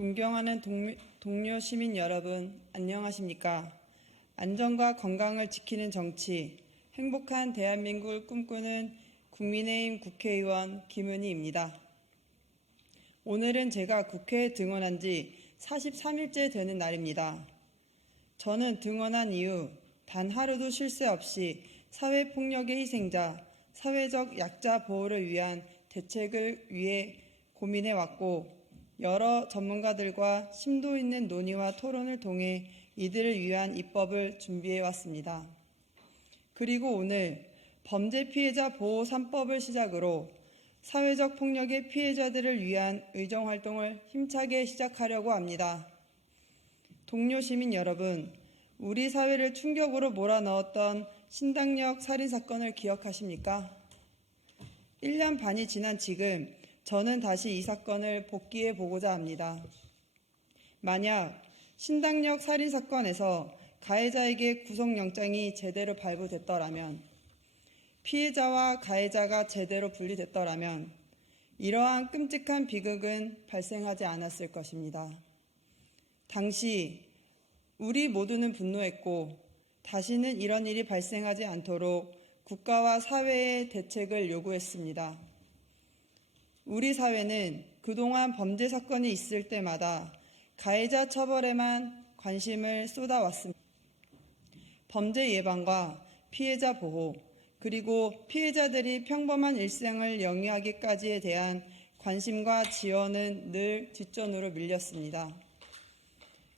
존경하는 동료 시민 여러분, 안녕하십니까? 안전과 건강을 지키는 정치, 행복한 대한민국을 꿈꾸는 국민의힘 국회의원 김은희입니다. 오늘은 제가 국회에 등원한 지 43일째 되는 날입니다. 저는 등원한 이후 단 하루도 쉴 새 없이 사회폭력의 희생자, 사회적 약자 보호를 위한 대책을 위해 고민해왔고, 여러 전문가들과 심도 있는 논의와 토론을 통해 이들을 위한 입법을 준비해왔습니다. 그리고 오늘 범죄 피해자 보호 3법을 시작으로 사회적 폭력의 피해자들을 위한 의정활동을 힘차게 시작하려고 합니다. 동료 시민 여러분, 우리 사회를 충격으로 몰아넣었던 신당역 살인사건을 기억하십니까? 1년 반이 지난 지금 저는 다시 이 사건을 복기해 보고자 합니다. 만약 신당역 살인사건에서 가해자에게 구속영장이 제대로 발부됐더라면, 피해자와 가해자가 제대로 분리됐더라면 이러한 끔찍한 비극은 발생하지 않았을 것입니다. 당시 우리 모두는 분노했고, 다시는 이런 일이 발생하지 않도록 국가와 사회의 대책을 요구했습니다. 우리 사회는 그동안 범죄 사건이 있을 때마다 가해자 처벌에만 관심을 쏟아왔습니다. 범죄 예방과 피해자 보호, 그리고 피해자들이 평범한 일생을 영위하기까지에 대한 관심과 지원은 늘 뒷전으로 밀렸습니다.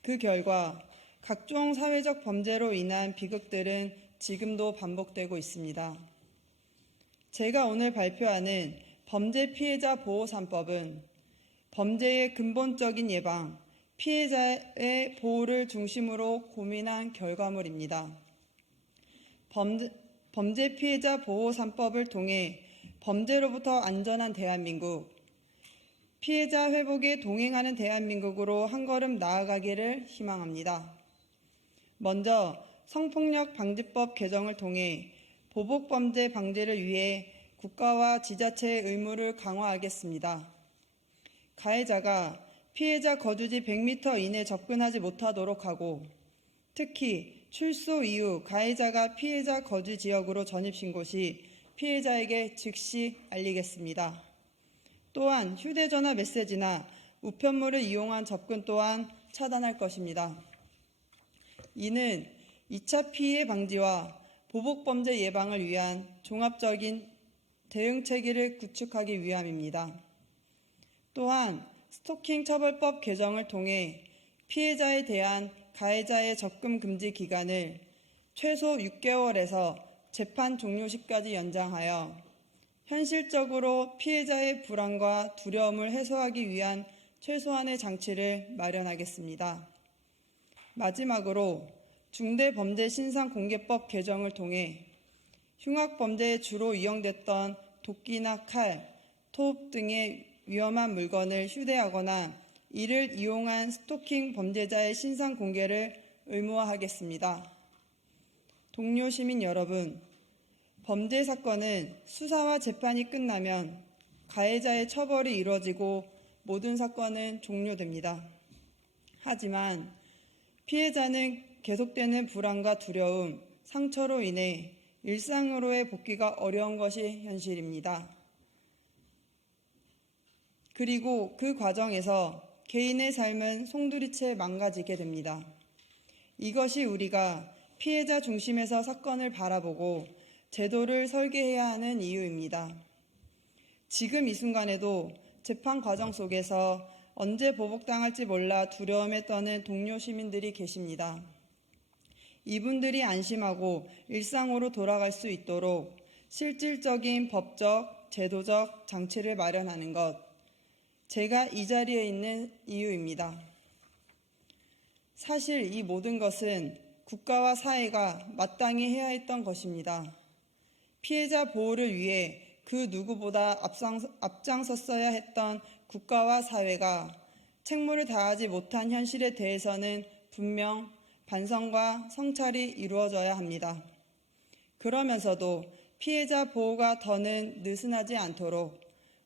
그 결과 각종 사회적 범죄로 인한 비극들은 지금도 반복되고 있습니다. 제가 오늘 발표하는 범죄 피해자 보호 3법은 범죄의 근본적인 예방, 피해자의 보호를 중심으로 고민한 결과물입니다. 범죄 피해자 보호 3법을 통해 범죄로부터 안전한 대한민국, 피해자 회복에 동행하는 대한민국으로 한 걸음 나아가기를 희망합니다. 먼저 성폭력 방지법 개정을 통해 보복범죄 방지를 위해 국가와 지자체의 의무를 강화하겠습니다. 가해자가 피해자 거주지 100m 이내 접근하지 못하도록 하고, 특히 출소 이후 가해자가 피해자 거주 지역으로 전입신고 시 피해자에게 즉시 알리겠습니다. 또한 휴대전화 메시지나 우편물을 이용한 접근 또한 차단할 것입니다. 이는 2차 피해 방지와 보복범죄 예방을 위한 종합적인 대응 체계를 구축하기 위함입니다. 또한 스토킹 처벌법 개정을 통해 피해자에 대한 가해자의 접근 금지 기간을 최소 6개월에서 재판 종료 시까지 연장하여 현실적으로 피해자의 불안과 두려움을 해소하기 위한 최소한의 장치를 마련하겠습니다. 마지막으로 중대범죄신상공개법 개정을 통해 흉악범죄에 주로 이용됐던 도끼나 칼, 톱 등의 위험한 물건을 휴대하거나 이를 이용한 스토킹 범죄자의 신상 공개를 의무화하겠습니다. 동료 시민 여러분, 범죄 사건은 수사와 재판이 끝나면 가해자의 처벌이 이루어지고 모든 사건은 종료됩니다. 하지만 피해자는 계속되는 불안과 두려움, 상처로 인해 일상으로의 복귀가 어려운 것이 현실입니다. 그리고 그 과정에서 개인의 삶은 송두리째 망가지게 됩니다. 이것이 우리가 피해자 중심에서 사건을 바라보고 제도를 설계해야 하는 이유입니다. 지금 이 순간에도 재판 과정 속에서 언제 보복당할지 몰라 두려움에 떠는 동료 시민들이 계십니다. 이분들이 안심하고 일상으로 돌아갈 수 있도록 실질적인 법적, 제도적 장치를 마련하는 것, 제가 이 자리에 있는 이유입니다. 사실 이 모든 것은 국가와 사회가 마땅히 해야 했던 것입니다. 피해자 보호를 위해 그 누구보다 앞장섰어야 했던 국가와 사회가 책무를 다하지 못한 현실에 대해서는 분명 반성과 성찰이 이루어져야 합니다. 그러면서도 피해자 보호가 더는 느슨하지 않도록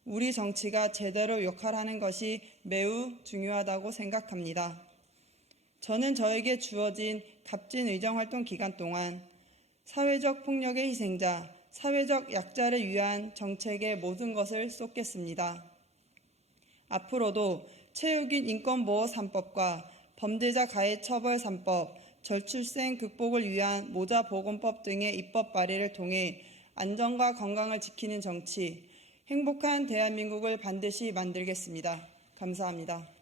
우리 정치가 제대로 역할하는 것이 매우 중요하다고 생각합니다. 저는 저에게 주어진 값진 의정활동 기간 동안 사회적 폭력의 희생자, 사회적 약자를 위한 정책의 모든 것을 쏟겠습니다. 앞으로도 체육인 인권보호 3법과 범죄자 가해 처벌 3법, 저출생 극복을 위한 모자보건법 등의 입법 발의를 통해 안전과 건강을 지키는 정치, 행복한 대한민국을 반드시 만들겠습니다. 감사합니다.